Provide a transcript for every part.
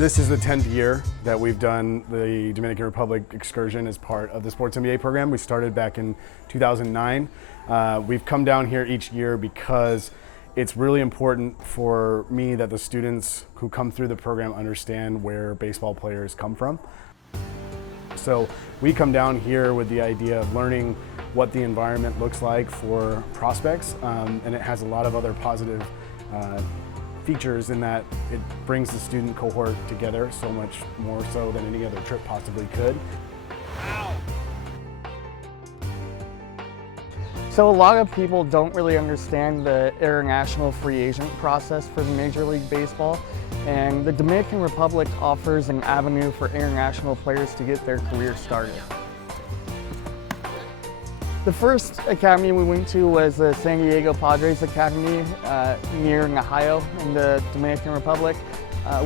This is the 10th year that we've done the Dominican Republic excursion as part of the Sports MBA program. We started back in 2009. We've come down here each year because it's really important for me that the students who come through the program understand where baseball players come from. So we come down here with the idea of learning what the environment looks like for prospects, and it has a lot of other positive features in that it brings the student cohort together so much more so than any other trip possibly could. So a lot of people don't really understand the international free agent process for the Major League Baseball, and the Dominican Republic offers an avenue for international players to get their career started. The first academy we went to was the San Diego Padres Academy near Ohio in the Dominican Republic.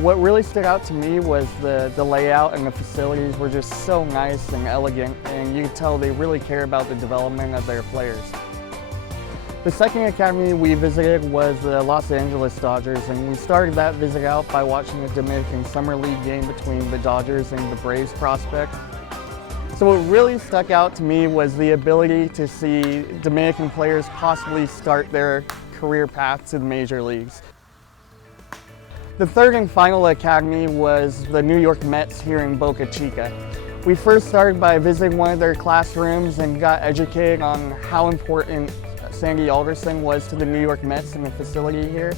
What really stood out to me was the layout, and the facilities were just so nice and elegant, and you could tell they really care about the development of their players. The second academy we visited was the Los Angeles Dodgers, and we started that visit out by watching the Dominican Summer League game between the Dodgers and the Braves prospect. So what really stuck out to me was the ability to see Dominican players possibly start their career path to the major leagues. The third and final academy was the New York Mets here in Boca Chica. We first started by visiting one of their classrooms and got educated on how important Sandy Alderson was to the New York Mets and the facility here.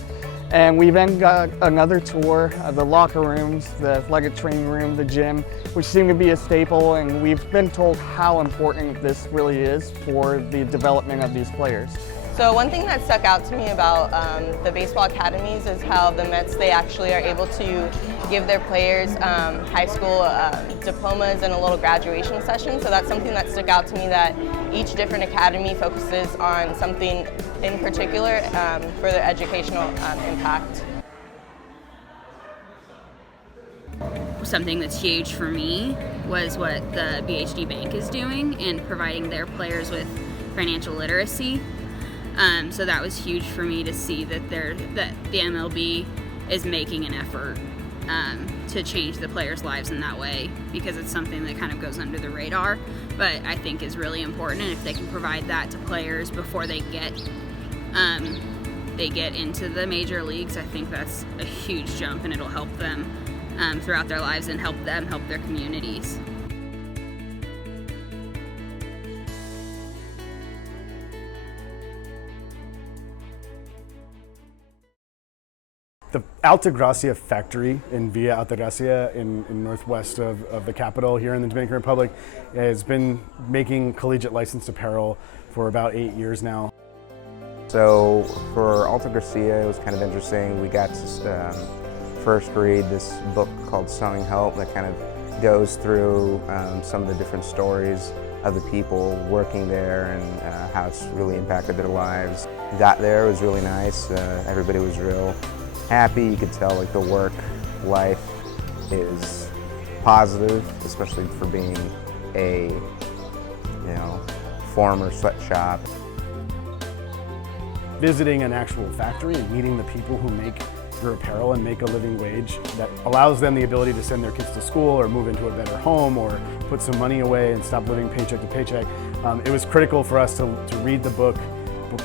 And we then got another tour of the locker rooms, the athletic training room, the gym, which seemed to be a staple, and we've been told how important this really is for the development of these players. So one thing that stuck out to me about the baseball academies is how the Mets, they actually are able to give their players high school diplomas and a little graduation session. So that's something that stuck out to me, that each different academy focuses on something in particular for their educational impact. Something that's huge for me was what the BHD Bank is doing and providing their players with financial literacy. So that was huge for me to see that the MLB is making an effort to change the players' lives in that way, because it's something that kind of goes under the radar, but I think is really important. And if they can provide that to players before they get into the major leagues, I think that's a huge jump, and it'll help them throughout their lives and help them help their communities. The Altagracia factory in Villa Altagracia in northwest of the capital here in the Dominican Republic has been making collegiate licensed apparel for about 8 years now. So for Altagracia, it was kind of interesting. We got to first read this book called Sewing Help that kind of goes through some of the different stories of the people working there and how it's really impacted their lives. Got there, it was really nice. Everybody was real happy. You could tell like the work life is positive, especially for being a former sweatshop. Visiting an actual factory and meeting the people who make your apparel and make a living wage that allows them the ability to send their kids to school or move into a better home or put some money away and stop living paycheck to paycheck. It was critical for us to read the book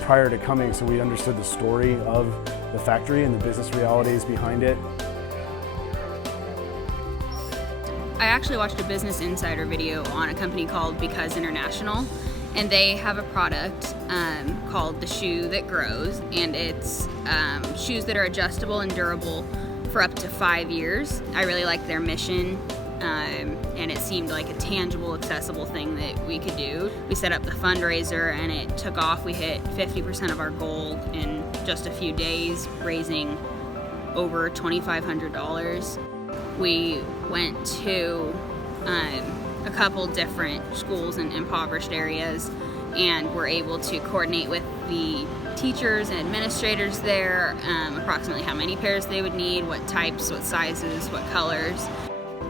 prior to coming, so we understood the story of the factory and the business realities behind it. I actually watched a Business Insider video on a company called Because International, and they have a product called the Shoe That Grows, and it's shoes that are adjustable and durable for up to 5 years. I really like their mission, and it seemed like a tangible, accessible thing that we could do. We set up the fundraiser and it took off. We hit 50% of our goal in just a few days, raising over $2,500. We went to a couple different schools in impoverished areas and were able to coordinate with the teachers and administrators there approximately how many pairs they would need, what types, what sizes, what colors.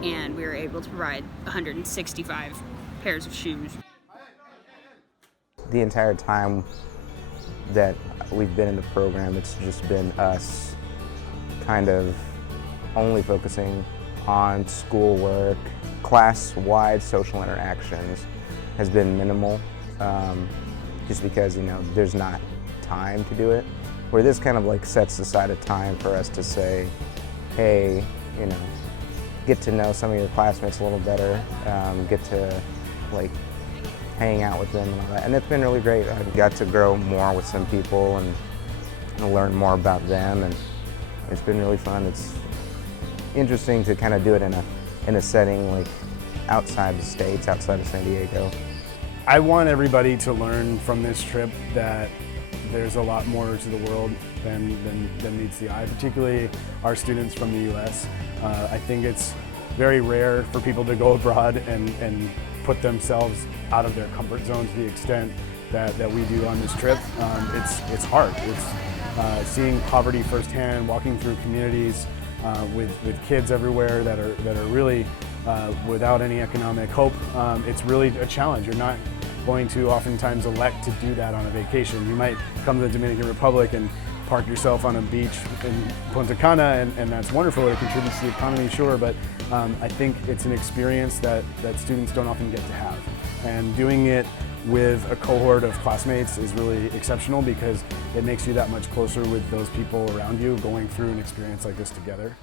And we were able to provide 165 pairs of shoes. The entire time that we've been in the program, it's just been us kind of only focusing on schoolwork, class-wide social interactions has been minimal, just because, you know, there's not time to do it. Where this kind of like sets aside a time for us to say, hey, you know, get to know some of your classmates a little better, get to like hang out with them and all that. And it's been really great. I got to grow more with some people and learn more about them, and it's been really fun. It's interesting to kind of do it in a setting like outside the States, outside of San Diego. I want everybody to learn from this trip that there's a lot more to the world than meets the eye, particularly our students from the US. I think it's very rare for people to go abroad and put themselves out of their comfort zone to the extent that we do on this trip. It's hard. It's seeing poverty firsthand, walking through communities with kids everywhere that are really without any economic hope. It's really a challenge. You're not going to oftentimes elect to do that on a vacation. You might come to the Dominican Republic and park yourself on a beach in Punta Cana, and that's wonderful. It contributes to the economy, sure, but I think it's an experience that students don't often get to have. And doing it with a cohort of classmates is really exceptional because it makes you that much closer with those people around you going through an experience like this together.